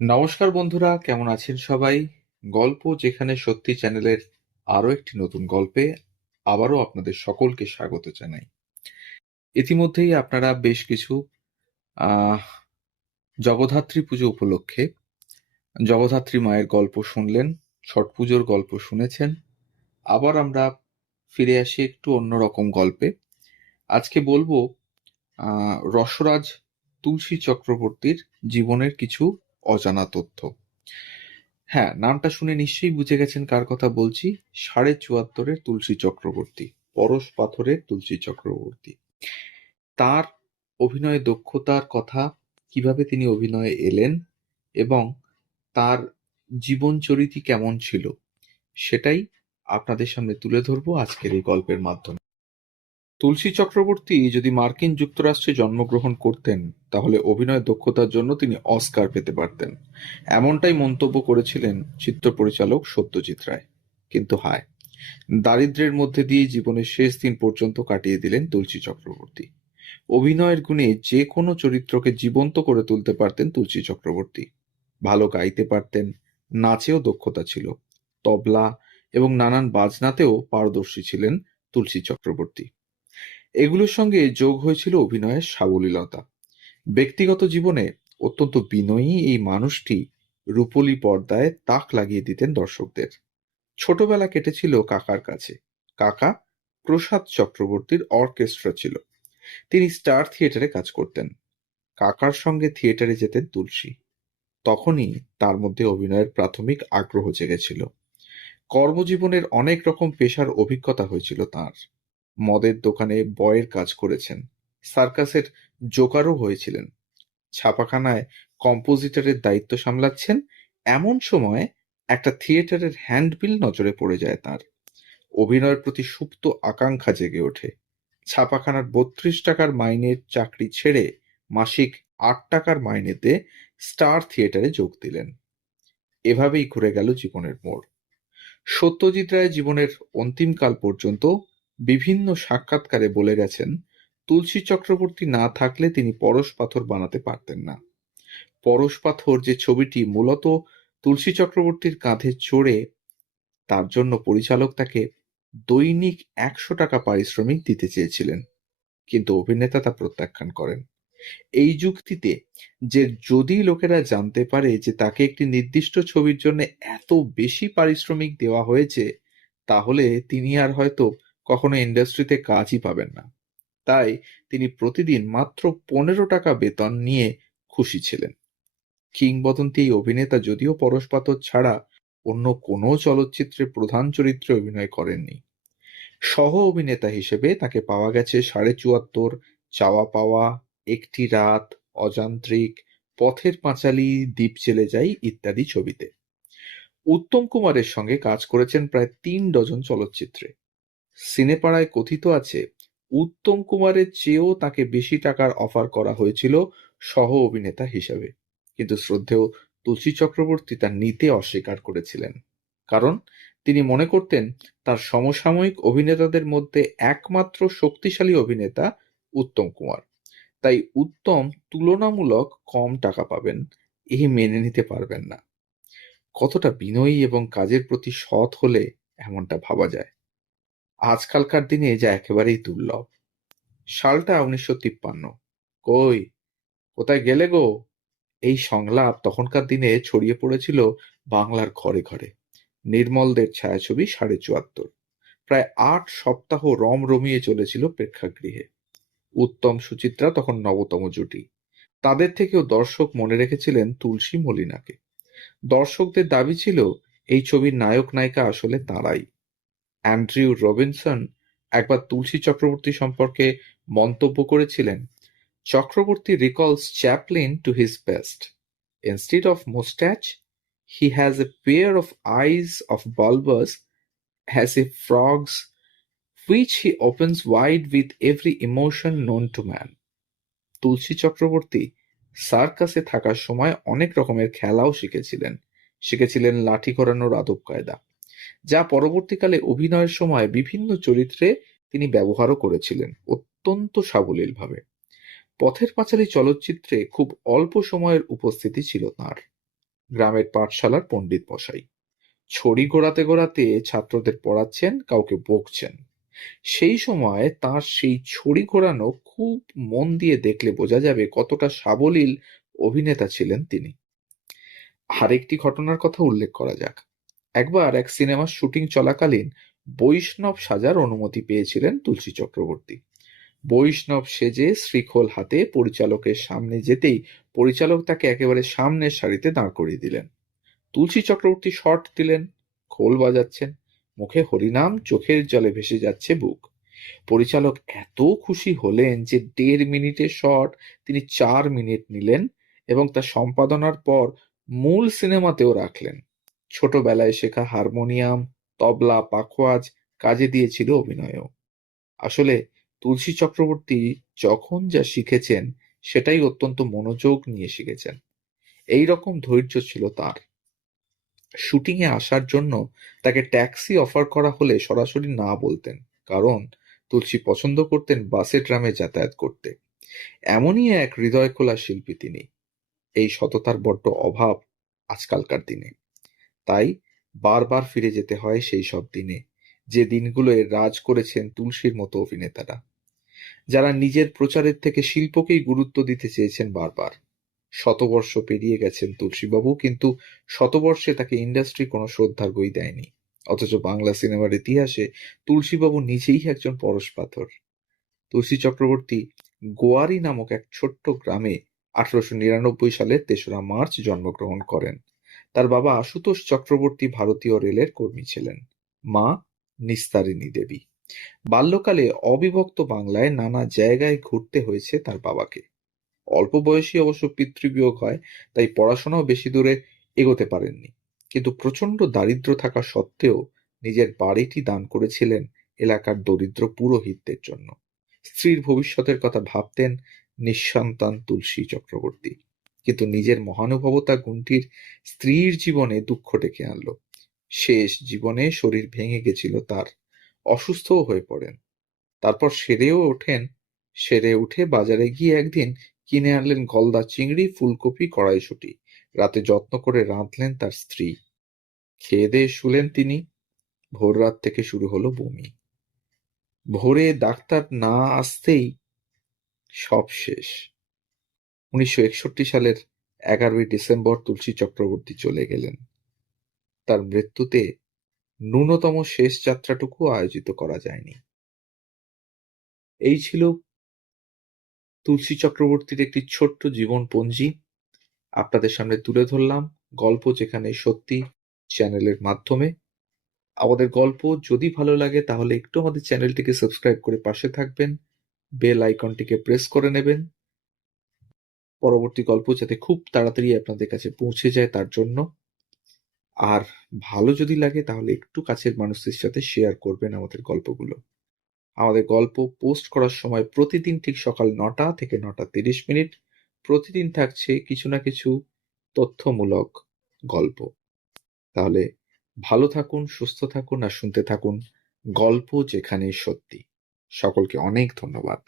নমস্কার বন্ধুরা, কেমন আছেন সবাই? গল্প যেখানে সত্যি চ্যানেলের আরো একটি নতুন গল্পে আবারও আপনাদের সকলকে স্বাগত জানাই। ইতিমধ্যেই আপনারা বেশ কিছু আহ জগদ্ধাত্রী পুজো উপলক্ষে জগদ্ধাত্রী মায়ের গল্প শুনলেন, ছট পুজোর গল্প শুনেছেন। আবার আমরা ফিরে আসি একটু অন্যরকম গল্পে। আজকে বলবো রসরাজ তুলসী চক্রবর্তীর জীবনের কিছু অজানা তথ্য। হ্যাঁ, নামটা শুনে নিশ্চয়ই বুঝে গেছেন কার কথা বলছি। ৭৪.৫-এর তুলসী চক্রবর্তী, পরশ পাথরের তুলসী চক্রবর্তী। তার অভিনয় দক্ষতার কথা, কিভাবে তিনি অভিনয়ে এলেন এবং তার জীবনচরিতি কেমন ছিল, সেটাই আপনাদের সামনে তুলে ধরবো আজকের এই গল্পের মাধ্যমে। তুলসী চক্রবর্তী যদি মার্কিন যুক্তরাষ্ট্রে জন্মগ্রহণ করতেন তাহলে অভিনয় দক্ষতার জন্য তিনি অস্কার পেতে পারতেন, এমনটাই মন্তব্য করেছিলেন চিত্রপরিচালক সত্যজিৎ রায়। কিন্তু হায়, দারিদ্র্যের মধ্যে দিয়ে জীবনের শেষ দিন পর্যন্ত কাটিয়ে দিলেন তুলসী চক্রবর্তী। অভিনয়ের গুণে যে কোনো চরিত্রকে জীবন্ত করে তুলতে পারতেন তুলসী চক্রবর্তী। ভালো গাইতে পারতেন, নাচেও দক্ষতা ছিল, তবলা এবং নানান বাজনাতেও পারদর্শী ছিলেন তুলসী চক্রবর্তী। এগুলোর সঙ্গে যোগ হয়েছিল অভিনয়ের সাবলীলতা। ব্যক্তিগত জীবনে অত্যন্ত বিনয়ী এই মানুষটি রূপলী পর্দায় তাক লাগিয়ে দিতেন দর্শকদের। ছোটবেলা কেটেছিল কাকার কাছে। কাকা প্রসাদ চক্রবর্তীর অর্কেস্ট্রা ছিল। তিনি স্টার থিয়েটারে কাজ করতেন। কাকার সঙ্গে থিয়েটারে যেতেন তুলসী। তখনই তার মধ্যে অভিনয়ের প্রাথমিক আগ্রহ জেগেছিল। কর্মজীবনের অনেক রকম পেশার অভিজ্ঞতা হয়েছিল তাঁর। মদের দোকানে বয়ের কাজ করেছেন, সার্কাসের জোকারও হয়েছিলেন, ছাপাখানায় কম্পোজিটরের দায়িত্ব সামলাচ্ছেন। এমন সময় একটা থিয়েটারের হ্যান্ডবিল নজরে পড়ে যায় তাঁর। অভিনয়ের প্রতি সুপ্ত আকাঙ্ক্ষা জেগে ওঠে। ছাপাখানার ৩২ টাকার মাইনের চাকরি ছেড়ে মাসিক ৮ টাকার মাইনেতে স্টার থিয়েটারে যোগ দিলেন। এভাবেই ঘুরে গেল জীবনের মোড়। সত্যজিৎ রায় জীবনের অন্তিমকাল পর্যন্ত বিভিন্ন সাক্ষাৎকারে বলে গেছেন, তুলসী চক্রবর্তী না থাকলে তিনি পরশ পাথর বানাতে পারতেন না। পরশ পাথর যে ছবিটি মূলত তুলসী চক্রবর্তীর কাঁধে চড়ে, তার জন্য পরিচালক তাকে দৈনিক ১০০ টাকা পারিশ্রমিক দিতে চেয়েছিলেন, কিন্তু অভিনেতা তা প্রত্যাখ্যান করেন। এই যুক্তিতে যে যদি লোকেরা জানতে পারে যে তাকে একটি নির্দিষ্ট ছবির জন্য এত বেশি পারিশ্রমিক দেওয়া হয়েছে, তাহলে তিনি আর হয়তো কখনো ইন্ডাস্ট্রিতে কাজই পাবেন না। তাই তিনি প্রতিদিন মাত্র ১৫ টাকা বেতন নিয়ে খুশি ছিলেন। কিংবদন্তি এই অভিনেতা যদিও পরশ পাথর ছাড়া অন্য কোনো চলচ্চিত্রে প্রধান চরিত্রে অভিনয় করেননি। সহ অভিনেতা হিসেবে তাকে পাওয়া গেছে ৭৪.৫, চাওয়া পাওয়া, একটি রাত, অযান্ত্রিক, পথের পাঁচালী, দ্বীপ জেলে যাই ইত্যাদি ছবিতে। উত্তম কুমারের সঙ্গে কাজ করেছেন প্রায় ৩ ডজন চলচ্চিত্রে। সিনেপাড়ায় কথিত আছে, উত্তম কুমারের চেয়েও তাকে বেশি টাকার অফার করা হয়েছিল সহ অভিনেতা হিসেবে, কিন্তু শ্রদ্ধেয় তুলসী চক্রবর্তী তা নিতে অস্বীকার করেছিলেন। কারণ তিনি মনে করতেন তার সমসাময়িক অভিনেতাদের মধ্যে একমাত্র শক্তিশালী অভিনেতা উত্তম কুমার। তাই উত্তম তুলনামূলক কম টাকা পাবেন, এই মেনে নিতে পারবেন না। কতটা বিনয়ী এবং কাজের প্রতি সৎ হলে এমনটা ভাবা যায়, আজকালকার দিনে যা একেবারেই দুর্লভ। সালটা ১৯৫৩। কই, কোথায় গেলে গো? এই সংলাপ তখনকার দিনে ছড়িয়ে পড়েছিল বাংলার ঘরে ঘরে। নির্মলদের ছায়াছবি ৭৪.৫। প্রায় ৮ সপ্তাহ রমরমিয়ে চলেছিল প্রেক্ষাগৃহে। উত্তম সুচিত্রা তখন নবতম জুটি। তাদের থেকেও দর্শক মনে রেখেছিলেন তুলসী মলিনাকে। দর্শকদের দাবি ছিল এই ছবির নায়ক নায়িকা আসলে তাঁরাই। অ্যান্ড্রিউ রবিনসন একবার তুলসী চক্রবর্তী সম্পর্কে মন্তব্য করেছিলেন, Chakraborty recalls Chaplin to his best. Instead of mustache, he has a pair of eyes of bulbous as if frogs, which he opens wide with every emotion known to man. তুলসী চক্রবর্তী সার্কাসে থাকার সময় অনেক রকমের খেলাও শিখেছিলেন। শিখেছিলেন লাঠি ঘোরানোর আদব কায়দা, যা পরবর্তীকালে অভিনয়ের সময় বিভিন্ন চরিত্রে তিনি ব্যবহারও করেছিলেন অত্যন্ত সাবলীলভাবে। পথের পাঁচালী চলচ্চিত্রে খুব অল্প সময়ের উপস্থিতি ছিল তাঁর। গ্রামের পাঠশালার পণ্ডিত মশাই। ছড়ি ঘোরাতে ঘোরাতে ছাত্রদের পড়াচ্ছেন, কাউকে বকছেন। সেই সময় তার সেই ছড়ি ঘোরানো খুব মন দিয়ে দেখলে বোঝা যাবে কতটা সাবলীল অভিনেতা ছিলেন তিনি। আরেকটি ঘটনার কথা উল্লেখ করা যাক। একবার এক সিনেমার শুটিং চলাকালীন বৈষ্ণব সাজার অনুমতি পেয়েছিলেন তুলসী চক্রবর্তী। বৈষ্ণব সেজে শ্রীখোল হাতে পরিচালকের সামনে যেতেই পরিচালক তাকে একেবারে সামনের সারিতে দাঁড় করিয়ে দিলেন। তুলসী চক্রবর্তী শট দিলেন, খোল বাজাচ্ছেন, মুখে হরিনাম, চোখের জলে ভেসে যাচ্ছে বুক। পরিচালক এত খুশি হলেন যে ১.৫ মিনিটের শট তিনি ৪ মিনিট নিলেন এবং তা সম্পাদনার পর মূল সিনেমাতেও রাখলেন। ছোটবেলায় শেখা হারমোনিয়াম, তবলা, পাখোয়াজ কাজে দিয়েছিল অভিনয়েও। আসলে তুলসী চক্রবর্তী যখন যা শিখেছেন সেটাই অত্যন্ত মনোযোগ নিয়ে শিখেছেন। এই রকম ধৈর্য ছিল তার। শুটিংয়ে আসার জন্য তাকে ট্যাক্সি অফার করা হলে সরাসরি না বলতেন, কারণ তুলসী পছন্দ করতেন বাসে ট্রামে যাতায়াত করতে। এমনই এক হৃদয়খোলা শিল্পী তিনি। এই সততার বড্ড অভাব আজকালকার দিনে। তাই বারবার ফিরে যেতে হয় সেই সব দিনে, যে দিনগুলোয় রাজ করেছেন তুলসীর মতো অভিনেতারা, যারা নিজের প্রচারের থেকে শিল্পকেই গুরুত্ব দিতে চেয়েছেন বারবার। শতবর্ষ পেরিয়ে গেছেন তুলসীবাবু, কিন্তু শতবর্ষে তাকে ইন্ডাস্ট্রি কোনো শ্রদ্ধার বই দেয়নি। অথচ বাংলা সিনেমার ইতিহাসে তুলসীবাবু নিজেই একজন পরশপাথর। তুলসী চক্রবর্তী গোয়ারি নামক এক ছোট্ট গ্রামে ১৮৯৯ সালের ৩রা মার্চ জন্মগ্রহণ করেন। তার বাবা আশুতোষ চক্রবর্তী ভারতীয় রেলের কর্মী ছিলেন, মা নিস্তারিণী দেবী। বাল্যকালে অবিভক্ত বাংলায় নানা জায়গায় ঘুরতে হয়েছে তার বাবাকে। অল্প বয়সী অবশ্য পিতৃবিয়োগ হয়, তাই পড়াশোনাও বেশি দূরে এগোতে পারেননি। কিন্তু প্রচণ্ড দারিদ্র্য থাকা সত্ত্বেও নিজের বাড়িটি দান করেছিলেন এলাকার দরিদ্র পুরোহিতদের জন্য। স্ত্রীর ভবিষ্যতের কথা ভাবতেন নিঃসন্তান তুলসী চক্রবর্তী, কিন্তু নিজের মহানুভবতা গুণটির স্ত্রীর জীবনে দুঃখ ডেকে আনল। শেষ জীবনে শরীর ভেঙে গেছিল তার, অসুস্থও হয়ে পড়েন। তারপর সেরে উঠে বাজারে গিয়ে একদিন কিনে আনলেন গলদা চিংড়ি, ফুলকপি, কড়াইশুঁটি। রাতে যত্ন করে রাঁধলেন তার স্ত্রী। খেয়ে দেয়ে শুলেন তিনি। ভোররাত থেকে শুরু হলো বমি। ভোরে ডাক্তার না আসতেই সব শেষ। ১৯৬১ সালের ১১ই ডিসেম্বর তুলসী চক্রবর্তী চলে গেলেন। তার মৃত্যুতে ন্যূনতম শেষ যাত্রাটুকু আয়োজিত করা যায়নি। এই ছিল তুলসী চক্রবর্তীর একটি ছোট্ট জীবনপঞ্জি। আপনাদের সামনে তুলে ধরলাম গল্প যেখানে সত্যি চ্যানেলের মাধ্যমে। আমাদের গল্প যদি ভালো লাগে তাহলে একটু আমাদের চ্যানেলটিকে সাবস্ক্রাইব করে পাশে থাকবেন, বেল আইকনটিকে প্রেস করে নেবেন পরবর্তী গল্প যাতে খুব তাড়াতাড়ি আপনাদের কাছে পৌঁছে যায় তার জন্য। আর ভালো যদি লাগে তাহলে একটু কাছের মানুষদের সাথে শেয়ার করবেন আমাদের গল্পগুলো। আমাদের গল্প পোস্ট করার সময় প্রতিদিন ঠিক সকাল ৯টা থেকে ৯টা ৩০ প্রতিদিন থাকছে কিছু না কিছু তথ্যমূলক গল্প। তাহলে ভালো থাকুন, সুস্থ থাকুন আর শুনতে থাকুন গল্প যেখানে সত্যি। সকলকে অনেক ধন্যবাদ।